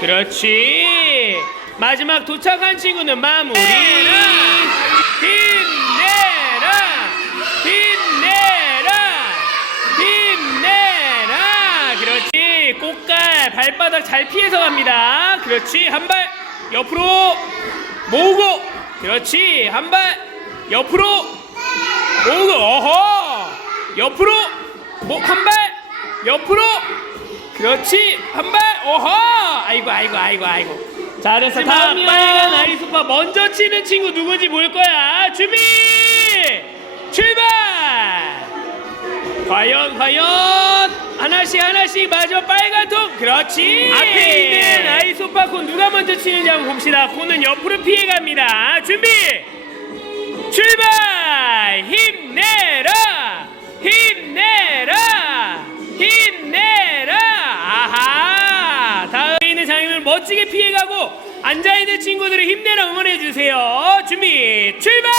그렇지. 마지막 도착한 친구는 마무리. 힘내라. 힘내라. 힘내라. 그렇지. 꽃갈 발바닥 잘 피해서 갑니다. 그렇지. 한 발 옆으로 모으고. 그렇지. 한 발 옆으로 모으고. 어허. 옆으로 뭐한발 옆으로 그렇지. 한 발. 오호. 아이고 아이고 아이고 아이고. 잘했어 다음 빨간 아이스파 먼저 치는 친구 누군지 볼 거야. 준비. 출발. 과연 과연. 하나씩 하나씩 마지막 빨간 통. 그렇지. 앞에 있는 아이소파 콘 누가 먼저 치는지 한번 봅시다. 콘은 옆으로 피해갑니다. 준비. 출발 멋지게 피해가고 앉아있는 친구들을 힘내라 응원해주세요. 준비 출발